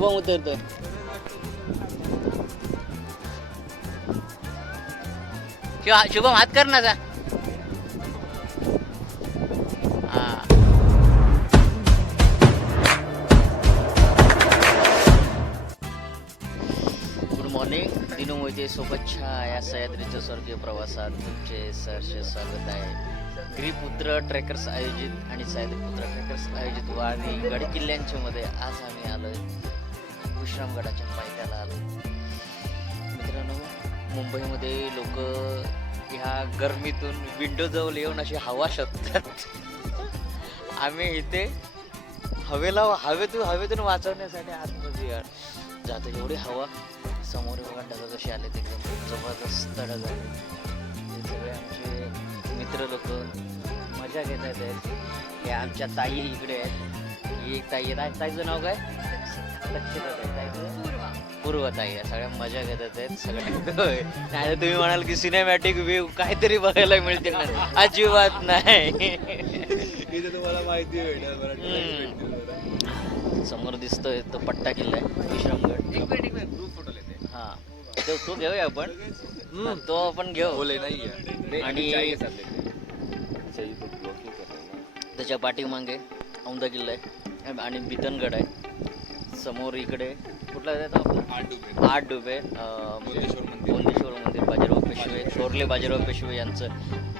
शुभम उतरतोय. शुभम हात कर ना जा. Good morning. दिनू मोहिते सोबतच्या या सह्याद्रीच्या स्वर्गीय प्रवासात तुमचे सहर्ष स्वागत आहे. गिरीपुत्र ट्रेकर्स आयोजित आणि सह्याद्रीपुत्र ट्रेकर्स आयोजित वाणी गड किल्ल्यांच्या मध्ये आज आम्ही आलोय विश्रामगडाच्या पायथ्याला आलो. मित्रांनो, मुंबईमध्ये लोक ह्या गरमीतून विंडो जवळ येऊन अशी हवा शोधतात. आम्ही इथे हवेतून वाचवण्यासाठी आतमध्ये जातो. एवढी हवा समोर बघा, ढग कसे आले तिकडे जबरदस्त ढग आले. हे सगळे आमचे मित्र लोक मजा घेत आहेत. हे आमच्या ताई इकडे आहेत. ही एक ताई आहे. ताईचं नाव काय? पूर्व ताई. सगळ्या मजा घेतात आहेत सगळ्या. नाही तुम्ही म्हणाल की सिनेमॅटिक व्ह्यू काहीतरी बघायला मिळतील ना, अजिबात नाही. तुम्हाला माहिती समोर दिसतोय तो पट्टा किल्ला आहे विश्रामगड. हा, तो घेऊया आपण. तो आपण घेऊ. आणि त्याच्या पाठीमागे औंधा किल्ला आहे आणि बितनगड आहे. समोर इकडे कुठला आपला 8 डुबे, बोंदेश्वर मंदिर, बाजीराव पेशवे, शोरले बाजीराव पेशवे यांचं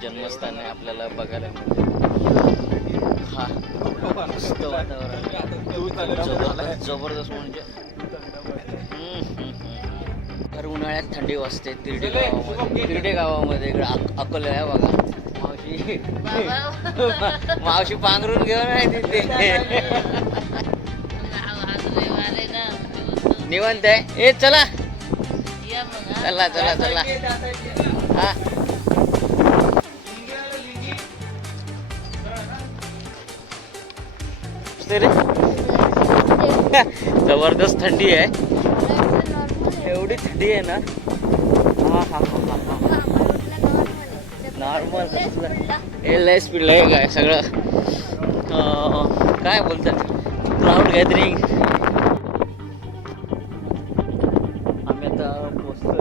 जन्मस्थान आहे आपल्याला बघायला मिळतं. हा, मस्त वातावरण, जबरदस्त. म्हणजे हर उन्हाळ्यात थंडी वाजते तिरडे गावामध्ये. इकडे अकोला आहे बघा. मावशी पांघरून घेऊन आहे तिथे. निवांत आहे. ए चला चला चला चला. हा, जबरदस्त थंडी आहे. एवढी थंडी आहे ना. हा हा हा हा. नॉर्मल लय स्पीड आहे काय सगळं. काय बोलतात, क्राऊड गॅदरिंग. आम्ही आता पोचतोय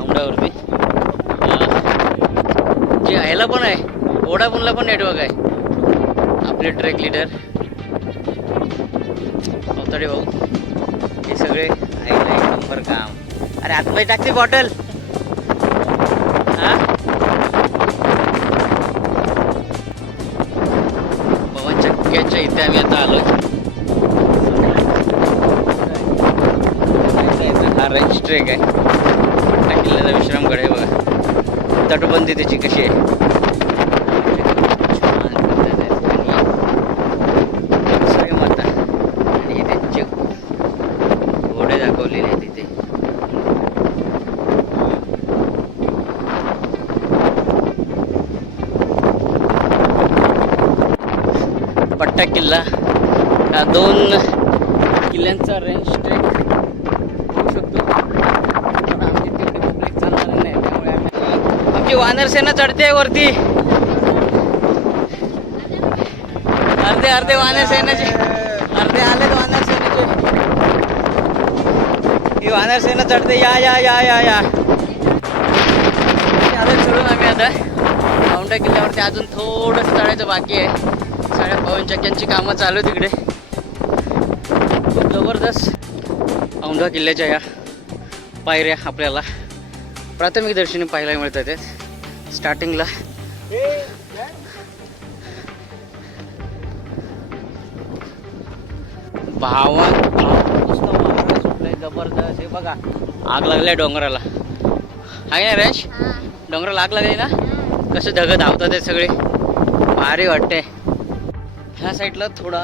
औंधावरती. जे ह्याला पण आहे, वोडाफोनला पण नेटवर्क आहे. आपले ट्रेक लीडर अवताडे भाऊ हे सगळे ऐकलं. एक नंबर काम. अरे आतमध्ये टाकते बॉटल. हा, पवन चक्क्याच्या इथे आम्ही आता आलोय. हा रेंज ट्रेक आहे. त्या किल्ल्याचा विश्रामगड आहे बघा. तटबंदी त्याची कशी आहे. पट्टा किल्ला, हा 2 किल्ल्यांचा रेंज ट्रेक होऊ शकतो. पण आमची तेवढी पब्लिक चालणार नाही, त्यामुळे आमची वानर सेना चढते वरती. अर्धे वानर सेनेचे आले. वानर सेनेचे ही वानर सेना चढते. या या या या या आलं चढून आम्ही आता औंढा किल्ल्यावरती. अजून थोडंच चढायचं बाकी आहे. साड्या पवन चक्क्यांची कामं चालू आहे तिकडे. खूप जबरदस्त औंधा किल्ल्याच्या या पायऱ्या आपल्याला प्राथमिक दर्शनी पाहायला मिळतात आहेत. स्टार्टिंगला सुटलंय जबरदस्त. हे बघा, आग लागल्या डोंगराला. आहे ना रेश? डोंगराला आग लागली ना. कसं ढग धावतात ते सगळे, भारी वाटते. ह्या साईडला थोडा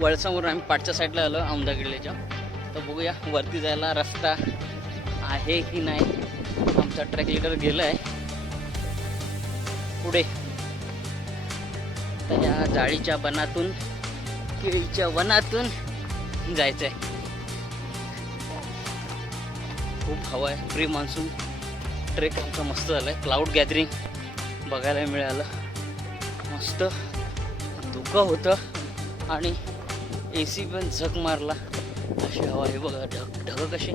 वळसमोर आम्ही पाठच्या साईडला आलो औंधा किल्ल्याच्या. तर बघूया वरती जायला रस्ता आहे की नाही. आमचा ट्रॅक लीडर गेला आहे पुढे. तर या जाळीच्या बनातून, केळीच्या वनातून जायचं आहे. खूप हवा आहे. प्री मान्सून ट्रेक आमचा मस्त झाला आहे. क्लाउड गॅदरिंग बघायला मिळालं. मस्त धुकं होतं आणि AC पण झक मारला. अशी हवा आहे बघा. ढग कशी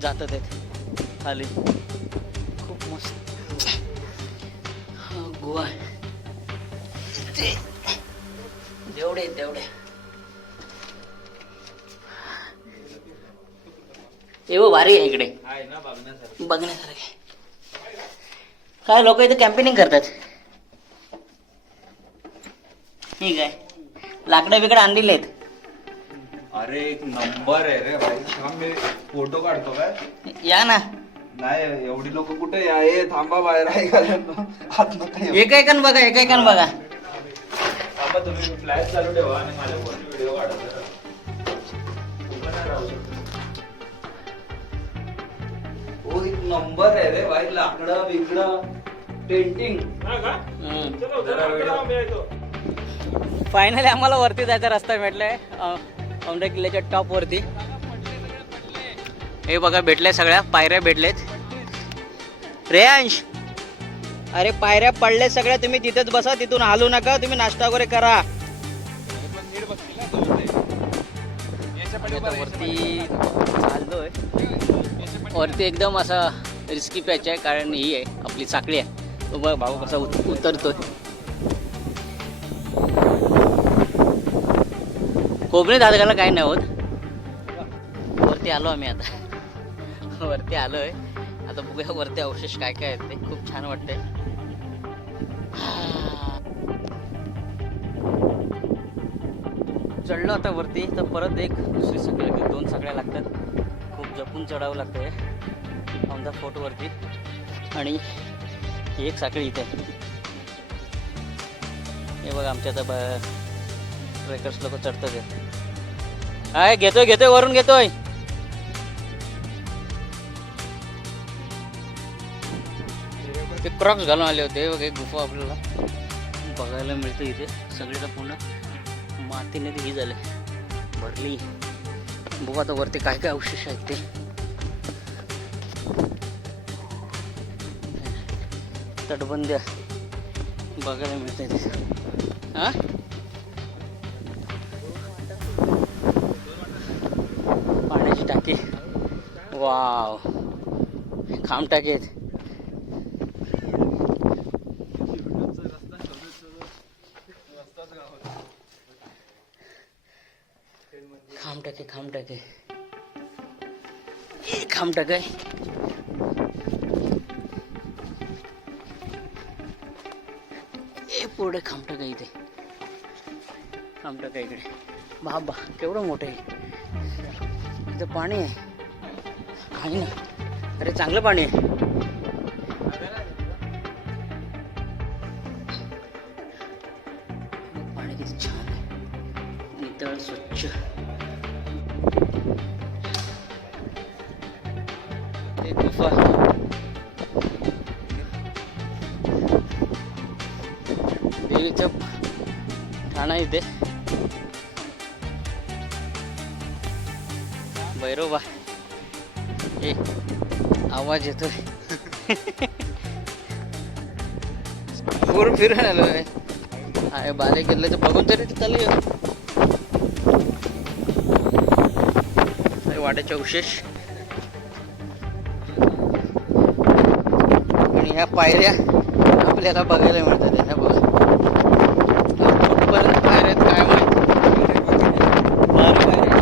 जातात आहेत खाली. खूप मस्त गोवा आहे. ते जेवढे तेवढे भारी आहे इकडे आहे ना बघण्यासारखं. बघण्यासारखे. काय लोक इथे कॅम्पेनिंग करतात. ठीक आहे. लाकडं बिकडं आणलेले आहेत. अरे एक नंबर आहे रे भाई. थांब मी फोटो काढतो काय. या ना. नाही एवढी लोक कुठे या. ए थांबा बाहेर आहे का आतमध्ये. एकाएकान बघा एकाएकान बघा. थांबा तुम्ही फ्लॅश चालू ठेवा आणि माझ्या फोन व्हिडिओ काढा जरा. उभं नाही राहू शकत. हो एक नंबर आहे रे भाई. लाकडं बिकडं पेंटिंग. जरा व्हिडिओ. फायनली आम्हाला वरती जायचा रस्ता भेटलाय. औंढा किल्ल्याच्या टॉप वरती. हे बघा भेटले. सगळ्या पायऱ्या भेटलेत. रेयांश अरे पायऱ्या पडले सगळ्या. तुम्ही तिथेच बसा. तिथून हालू नका. तुम्ही नाश्ता वगैरे करा. वरती चाललोय. वरती एकदम असा रिस्की पॅच आहे. कारण ही आहे आपली साखळी आहे. तो बघ भाऊ कसा उतरतोय. कोकणी दादगाला काय नाही होत. वरती आलो आम्ही आता. वरती आलोय आता. बघूया वरती अवशेष काय काय आहेत ते. खूप छान वाटतंय. चढलो आता वरती. तर परत एक दुसरी सगळी 2 सगळ्या लागतात. खूप जपून चढावं लागतंय औंधा फोर्ट वरती. आणि ही एक साखळी इथे. हे बघा आमच्या आता ट्रेकर्स लोक चढतात. काय घेतोय वरून घेतोय. ते क्रॉक्स घालून आले होते. बघा एक गुफा आपल्याला बघायला मिळते इथे. सगळीला पूर्ण मातीने ही झाले भरली. बघू आता वरती काय काय अवशेष आहेत ते. तटबंद्या बघायला मिळते तिथे. हा पाण्याची टाकी. वाव खांब टाकी आहेत. खांब टाके खांब टाक आहे. पुढे खांब टाका. इथे खांब टाका. इकडे बाबा केवढं मोठं आहे. इथं पाणी आहे ना. अरे चांगलं पाणी आहे. पाणी किती छान आहे. नितळ स्वच्छ. एक गुफा. देवीचं ठाणा इथे. भैरोबा. ए आवाज येतोय. फिरून आलो आहे. बाले किल्ल्याचं बघून तरी चालू. वाड्याचे अवशेष आणि ह्या पायऱ्या आपल्याला बघायला मिळतात. ह्या बघा कुठपर्यंत पायऱ्या आहेत काय माहिती. बारी पायऱ्या.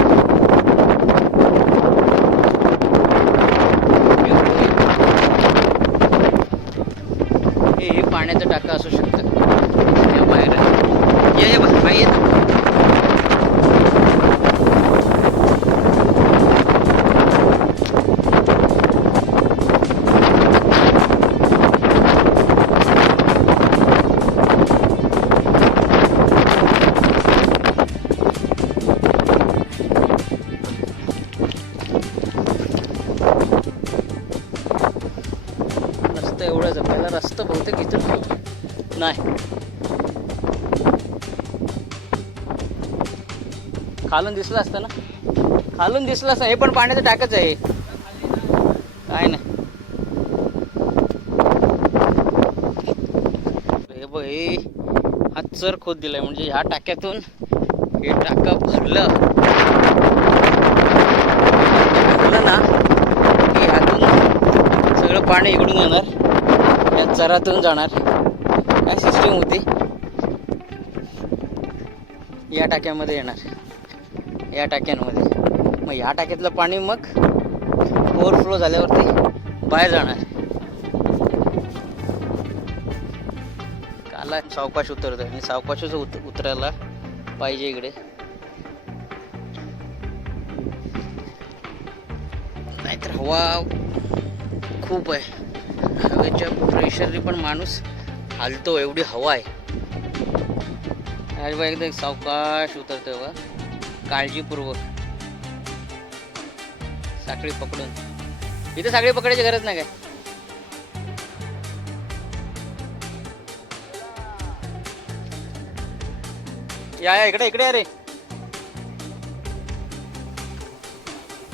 हे पाण्याचं टाका असू शकतं. या पायऱ्या ये बघा येत. एवढंच आपल्याला रस्ता बहुतेक इथं नाही. खालून दिसलं असतं ना. खालून दिसलं असतं. हे पण पाण्याचं टाकच आहे. काय नाही. हे बघ हे हा चर खोद दिलाय. म्हणजे ह्या टाक्यातून हे टाकं भरलं ना की ह्यातून सगळं पाणी इकडून येणार, या चरातून जाणार. काय सिस्टीम होती, या टाक्यामध्ये येणार, या टाक्यांमध्ये. मग या टाक्यातलं पाणी मग ओव्हरफ्लो झाल्यावरती बाहेर जाणार. काला सावकाश उतरतोय आणि सावकाशच उतरायला पाहिजे इकडे, नाहीतर हवा खूप आहे. हवेच्या प्रेशरने पण माणूस हालतो, एवढी हवा आहे. अरे एकदम सावकाश उतरतोय बघा, काळजीपूर्वक. साखळी पकडून, इथे साखळी पकडायची गरज नाही काय. या इकडे इकडे अरे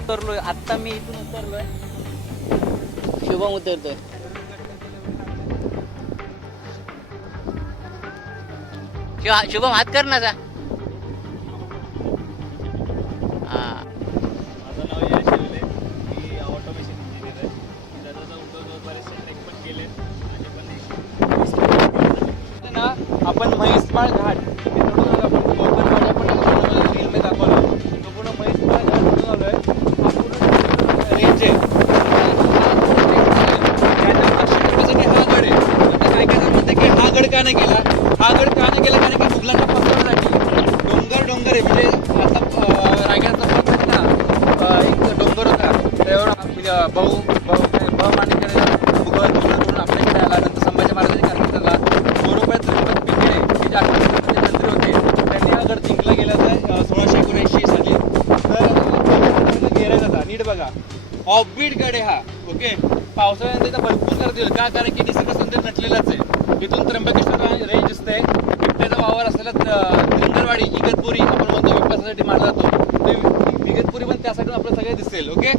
उतरलोय आत्ता मी, इथून उतरलोय. शुभम उतरतोय. शुभम हात कर ना जा. हा, माझं नाव यश शिवले, मी ऑटोमेशन इंजिनियर आहे. त्याचा उद्योग बरेचसे ट्रेक पण केले आणि ना आपण म्हैसमाळ घाट आपण कोकणमध्ये आपण रीलमध्ये दाखवलो, तो पूर्ण म्हैसमाळ घाट म्हणून आलो आहे. हा पूर्ण रेंज आहे. त्याच्या लक्षात हा गड आहे. आता काय काय म्हणतात की हा गड का नाही केला, हा गड का नाही केला, कारण की मुघलांना फसवण्यासाठी डोंगर आहे. म्हणजे आता रायगडचा पर्वत ना, एक डोंगर होता, त्यावर भाऊ मानेकडे मुघल करून आपल्याकडे आला. नंतर संभाजी महाराजांनी काय केला, गोरोबात पिंगळे हे जे आत्ताचे मंत्री होते, त्यांनी हा गड जिंकला गेला होता 1679 साली. तर घेरायचा होता. नीट बघा, ऑफबीट गड आहे हा. ओके, पावसाळ्यानंतर इथं भरपूर गर्दी होईल का, कारण की निसर्ग सौंदर्य नटलेलाच आहे. इथून त्र्यंबकेश्वर रेंज दिसते, बिबट्याचा वावर असलेला त्रिंगलवाडी, इगतपुरी आपण म्हणतो विकासासाठी मारला जातो, इगतपुरी पण त्यासाठी आपल्याला सगळे दिसेल. ओके,